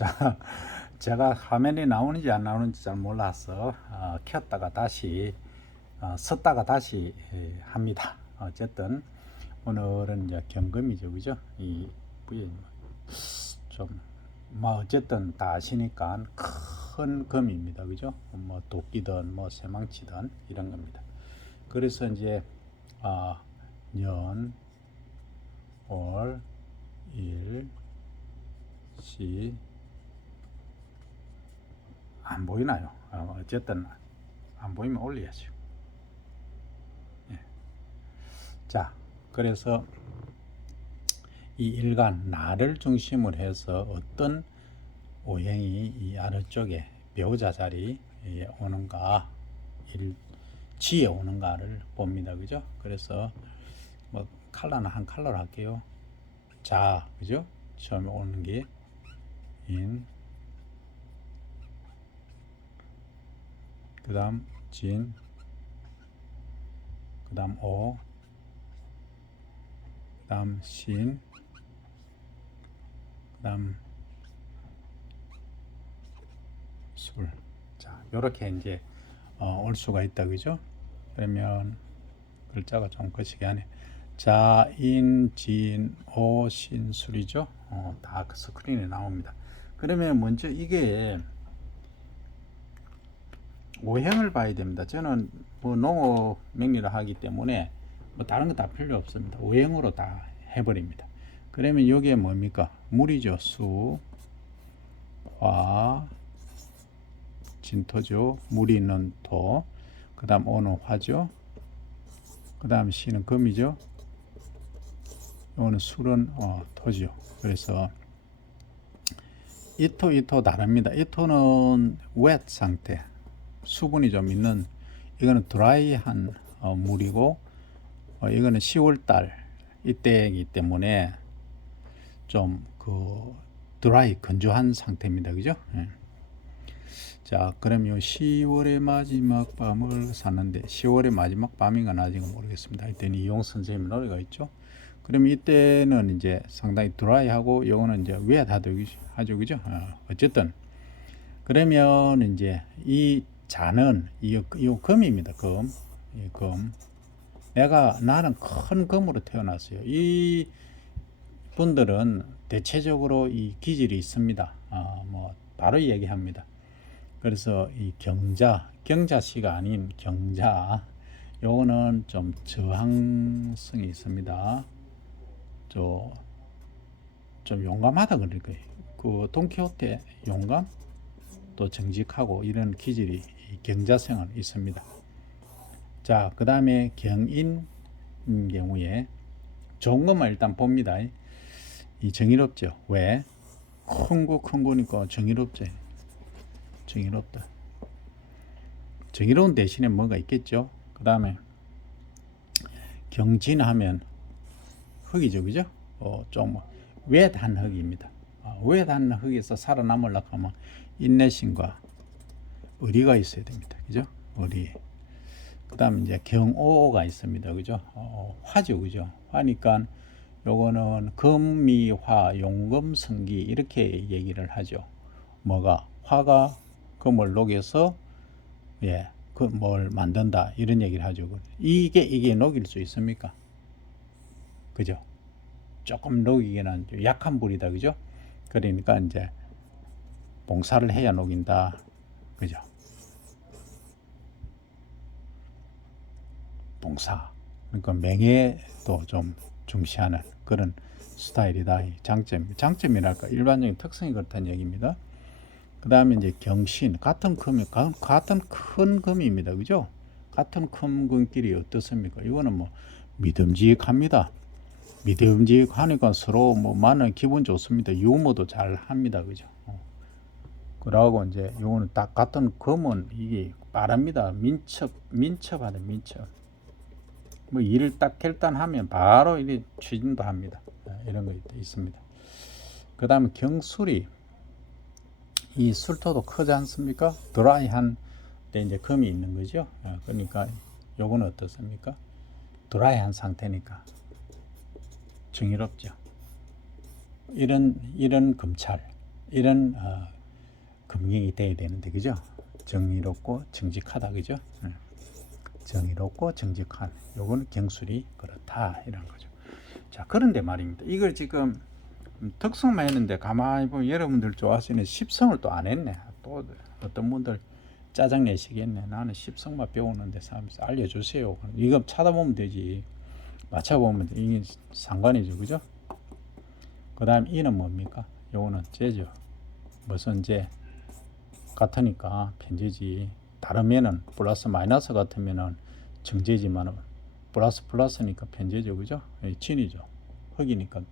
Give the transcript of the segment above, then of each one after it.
자, 제가 화면이 나오는지 안 나오는지 잘 몰라서 켰다가 다시 썼다가 다시 합니다. 어쨌든 오늘은 이제 경금이죠, 그죠? 이 좀 뭐 어쨌든 다 아시니까 큰 금입니다, 그죠? 뭐 도끼든 뭐 새망치든 이런 겁니다. 그래서 이제 년, 월, 일, 시 안 보이나요? 어쨌든 안 보이면 올려야죠. 예. 자, 그래서 이 일간 나를 중심으로 해서 어떤 오행이 이 아래쪽에 배우자 자리에 오는가, 지에 오는가를 봅니다, 그죠? 그래서 뭐 칼라는 한 칼라로 할게요. 자, 그죠? 처음에 오는 게 인, 그 다음 진, 그 다음 오, 그 다음 신, 그 다음 술. 자, 요렇게 이제 올 수가 있다, 그죠? 그러면 글자가 좀 거시기 하네. 자, 인, 진, 오, 신, 술이죠? 다 그 스크린에 나옵니다. 그러면 먼저 이게 오행을 봐야 됩니다. 저는 뭐 농업 명리를 하기 때문에 뭐 다른 거 다 필요 없습니다. 오행으로 다 해버립니다. 그러면 여기에 뭡니까? 물이죠. 수, 화, 진토죠. 물이 있는 토. 그 다음 오는 화죠. 그 다음 시는 금이죠. 오는 술은 토죠. 그래서 이토 다릅니다. 이토는 웻 상태, 수분이 좀 있는, 이거는 드라이한 물이고, 이거는 10월달 이때이기 때문에 좀 그 드라이 건조한 상태입니다, 그죠? 예. 자, 그러면 10월의 마지막 밤을 샀는데 10월의 마지막 밤인가 낮인가 모르겠습니다. 이때는 이용 선생님 노래가 있죠. 그러면 이때는 이제 상당히 드라이하고 요거는 이제 웻하죠, 그죠? 어쨌든 그러면 이제 이 자는 이 금입니다. 금. 이 금. 나는 큰 금으로 태어났어요. 이 분들은 대체적으로 이 기질이 있습니다. 뭐 바로 얘기합니다. 그래서 이 경자씨가 아닌 경자, 요거는 좀 저항성이 있습니다. 좀 용감하다 그럴 거예요. 그 돈키호테 용감, 또 정직하고 이런 기질이 경자성은 있습니다. 자, 그 다음에 경인 경우에 좋은 것만 일단 봅니다. 이 정의롭죠. 왜? 큰 거니까 정의롭죠. 정의롭다. 정의로운 대신에 뭐가 있겠죠. 그 다음에 경진하면 흙이죠, 그죠? 좀 외단 흙입니다. 외단 흙에서 살아남으려고 하면 인내심과 의리가 있어야 됩니다, 그죠? 의리. 그 다음에 이제 경오가 있습니다, 그죠? 화죠, 그죠? 화니까 요거는 금미화, 용금성기 이렇게 얘기를 하죠. 뭐가 화가 금을 녹여서 그 뭘 만든다 이런 얘기를 하죠. 이게 녹일 수 있습니까? 그죠? 조금 녹이기는 약한 불이다, 그죠? 그러니까 이제 봉사를 해야 녹인다, 그죠? 봉사. 그러니까 명예도 좀 중시하는 그런 스타일이다. 장점이랄까 일반적인 특성이 그렇다는 얘기입니다. 그 다음에 이제 경신, 같은 큰 금입니다, 그죠? 같은 큰 금끼리 어떻습니까? 이거는 뭐 믿음직합니다. 믿음직하니까 서로 뭐 많은 기분 좋습니다. 유머도 잘 합니다, 그죠? 그러고 이제 요거는 딱 같은 금은 이게 빠릅니다. 민첩하다, 민첩. 뭐 일을 딱 결단하면 바로 이게 추진도 합니다. 이런 거 있습니다. 그 다음에 경술이, 이 술토도 크지 않습니까? 드라이한 데 이제 금이 있는 거죠. 그러니까 요거는 어떻습니까? 드라이한 상태니까 정의롭죠. 이런 금찰, 이런 금경이 돼야 되는데, 그죠? 정의롭고 정직하다, 그죠? 정의롭고 정직한, 요거는 경술이 그렇다, 이런 거죠. 자, 그런데 말입니다. 이걸 지금 특성만 했는데 가만히 보면 여러분들 좋아하시는 십성을 또 안 했네. 또 어떤 분들 짜증 내시겠네. 나는 십성만 배우는데 사람에서 알려주세요. 이거 찾아보면 되지. 맞춰보면 돼. 이게 상관이죠, 그죠? 그 다음 이는 뭡니까? 요거는 제죠. 무슨 제 같으니까 편제지. 다르면은 플러스 마이너스 같으면은 정제지만 플러스 플러스니까 편제죠, 그죠? 진이죠. 흑이니까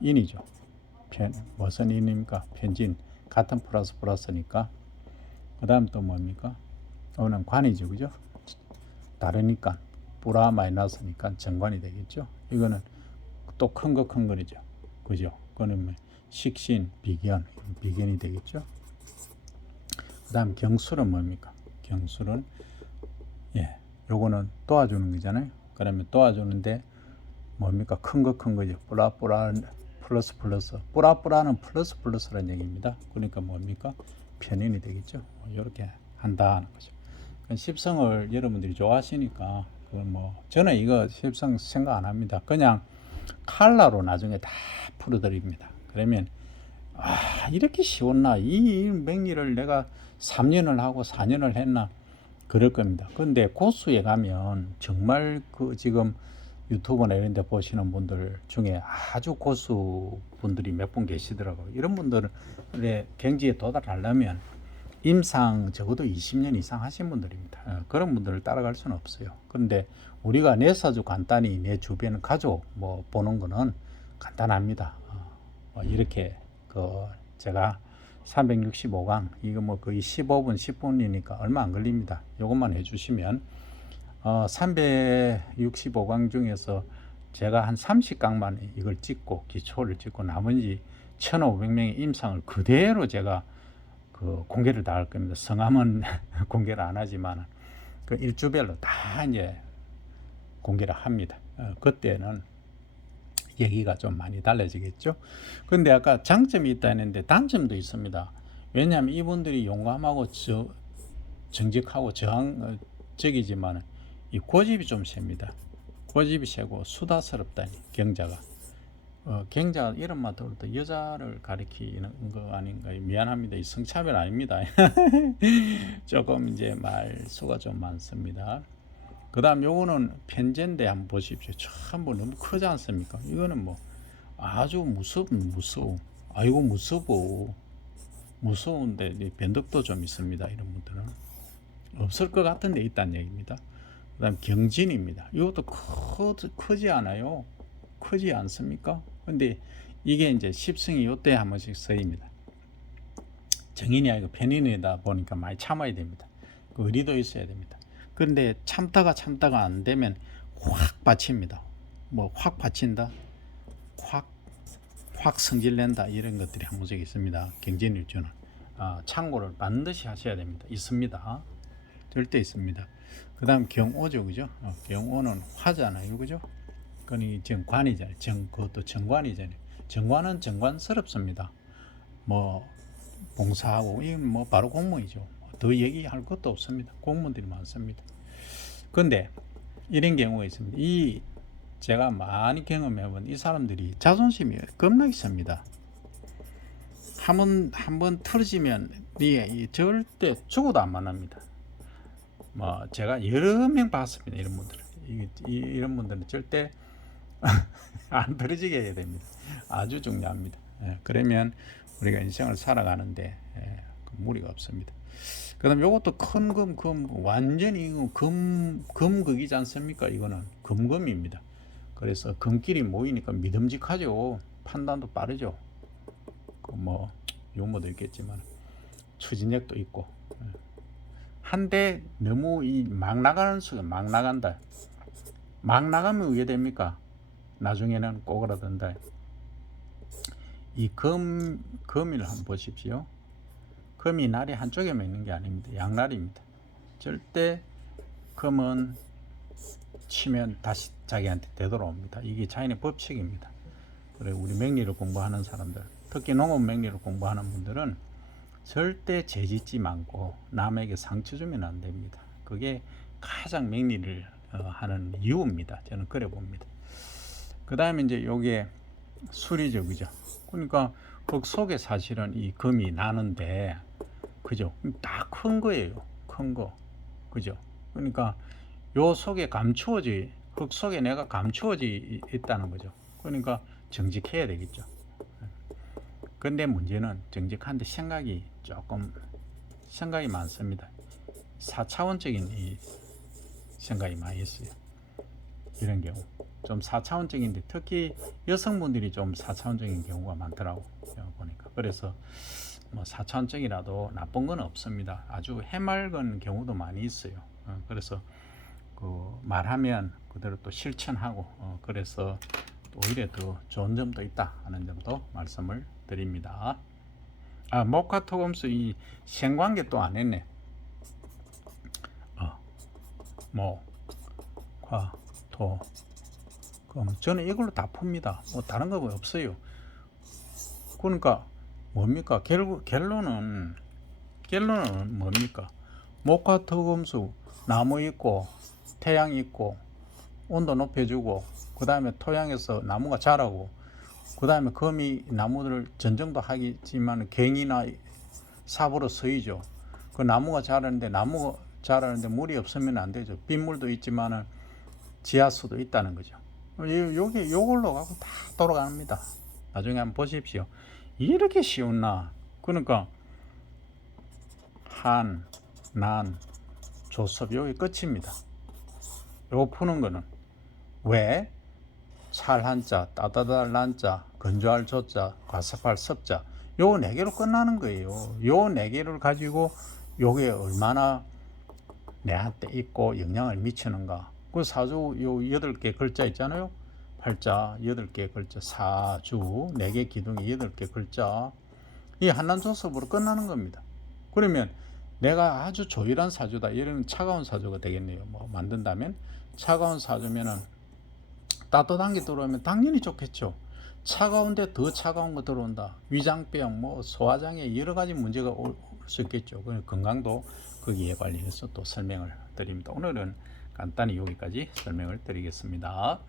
인이죠. 무슨 인입니까? 편진. 같은 플러스 플러스니까. 그 다음 또 뭡니까? 이거는 관이죠, 그죠? 다르니까 플라 마이너스니까 정관이 되겠죠. 이거는 또 큰 거죠, 그죠? 그거는 뭐 식신, 비견이 되겠죠. 그 다음 경술은 뭡니까? 경술은 요거는 도와주는 거잖아요. 그러면 도와주는데 뭡니까? 큰 거죠. 뿌라 플러스는 플러스라는 얘기입니다. 그러니까 뭡니까? 편인이 되겠죠. 이렇게 한다는 거죠. 십성을 여러분들이 좋아하시니까 저는 이거 십성 생각 안 합니다. 그냥 칼라로 나중에 다 풀어드립니다. 그러면 이렇게 쉬웠나? 이 맹리를 내가 3년을 하고 4년을 했나? 그럴 겁니다. 근데 고수에 가면 정말 지금 유튜브나 이런 데 보시는 분들 중에 아주 고수 분들이 몇 분 계시더라고요. 이런 분들의 경지에 도달하려면 임상 적어도 20년 이상 하신 분들입니다. 그런 분들을 따라갈 수는 없어요. 그런데 우리가 아주 간단히 내 주변 가족 보는 거는 간단합니다. 이렇게 제가 365강 이거 거의 15분 10분이니까 얼마 안 걸립니다. 이것만 해주시면 365강 중에서 제가 한 30강만 이걸 찍고 기초를 찍고 나머지 1500명의 임상을 그대로 제가 공개를 다 할 겁니다. 성함은 공개를 안 하지만 일주별로 다 이제 공개를 합니다. 그때는 얘기가 좀 많이 달라지겠죠. 근데 아까 장점이 있다 했는데 단점도 있습니다. 왜냐하면 이분들이 용감하고 정직하고 저항적이지만 이 고집이 좀 셉니다. 고집이 세고 수다스럽다니 경자가. 경자가 이름만 들어도 여자를 가리키는 거 아닌가요? 미안합니다. 이 성차별 아닙니다. 조금 이제 말수가 좀 많습니다. 그 다음 요거는 편제인데 한번 보십시오. 참 너무 크지 않습니까? 이거는 아주 무서워. 아이고 무서운데 변덕도 좀 있습니다. 이런 분들은 없을 것 같은데 있다는 얘기입니다. 그 다음 경진입니다. 이것도 크지 않아요. 크지 않습니까? 근데 이게 이제 십성이 요때 한 번씩 쓰입니다. 정인이 아니고 편인이다 보니까 많이 참아야 됩니다. 그 의리도 있어야 됩니다. 그런데 참다가 안 되면 확 받칩니다. 확 받친다, 확 성질낸다, 이런 것들이 한 번씩 있습니다. 경진일주는 참고를 반드시 하셔야 됩니다. 있습니다. 절대 있습니다. 그 다음 경오죠, 그죠? 경오는 화잖아요, 그죠? 그니 정관이잖아요. 그것도 정관이잖아요. 정관은 정관스럽습니다. 봉사하고 이건 바로 공무이죠. 더 얘기할 것도 없습니다. 공무원들이 많습니다. 근데 이런 경우가 있습니다. 제가 많이 경험해본 이 사람들이 자존심이 겁나게 셉니다. 한번 틀어지면 절대 죽어도 안 만납니다. 제가 여러 명 봤습니다. 이런 분들은 이런 분들은 절대 안 틀어지게 해야 됩니다. 아주 중요합니다. 그러면 우리가 인생을 살아가는데 무리가 없습니다. 그 다음 요것도 큰 완전히 금극이지 않습니까? 이거는 금금입니다. 그래서 금끼리 모이니까 믿음직하죠. 판단도 빠르죠. 용어도 있겠지만 추진력도 있고. 한데 너무 막 나가는 수가 막 나간다. 막 나가면 왜 됩니까? 나중에는 꼬그라든다. 이 금을 한번 보십시오. 금이 날이 한쪽에만 있는 게 아닙니다. 양날입니다. 절대 금은 치면 다시 자기한테 되돌아옵니다. 이게 자연의 법칙입니다. 그래 우리 맹리를 공부하는 사람들 특히 농업 맹리를 공부하는 분들은 절대 죄짓지 말고 남에게 상처 주면 안 됩니다. 그게 가장 맹리를 하는 이유입니다. 저는 그래 봅니다. 그 다음에 이제 요게 수리죠, 그죠? 그러니까 흙 속에 사실은 이 금이 나는데, 그죠? 다 큰 거예요, 큰 거, 그죠? 그러니까 요 속에 감추어지, 흙 속에 내가 감추어지 있다는 거죠. 그러니까 정직해야 되겠죠. 근데 문제는 정직한데 생각이 많습니다. 4차원적인 이 생각이 많이 있어요. 이런 경우 좀 4차원적인데 특히 여성분들이 좀 4차원적인 경우가 많더라고 보니까. 그래서 뭐 4차원적이라도 나쁜 건 없습니다. 아주 해맑은 경우도 많이 있어요. 그래서 그 말하면 그대로 또 실천하고 그래서 오히려 더 좋은 점도 있다 하는 점도 말씀을 드립니다. 목화토금수 이 생관계 또 안 했네. 목화토 저는 이걸로 다 풉니다. 뭐 다른 거 없어요. 그러니까 뭡니까? 결론은 뭡니까? 목화토금수 나무 있고 태양 있고 온도 높여주고 그 다음에 토양에서 나무가 자라고 그 다음에 금이 나무들을 전정도 하겠지만 갱이나 삽으로 쓰이죠. 그 나무가 자라는데 물이 없으면 안 되죠. 빗물도 있지만 지하수도 있다는 거죠. 요걸로 가고 다 돌아갑니다. 나중에 한번 보십시오. 이렇게 쉬웠나? 그러니까 한, 난, 조섭 여기 끝입니다. 요거 푸는 거는 왜? 찰 한자, 따다달 난자, 건조할 조자, 과습할 섭자 요 4개로 끝나는 거예요. 요 4개를 가지고 요게 얼마나 내한테 있고 영향을 미치는가. 그 사주 요 8개 글자 있잖아요. 팔자 8개 글자, 사주 4개 기둥이 8개 글자, 이 한난조섭으로 끝나는 겁니다. 그러면 내가 아주 조일한 사주다, 이런 차가운 사주가 되겠네요. 뭐 만든다면 차가운 사주면은 따뜻한 게 들어오면 당연히 좋겠죠. 차가운데 더 차가운 거 들어온다, 위장병, 뭐 소화장애 여러 가지 문제가 올 수 있겠죠. 건강도 거기에 관련해서 또 설명을 드립니다. 오늘은 간단히 여기까지 설명을 드리겠습니다.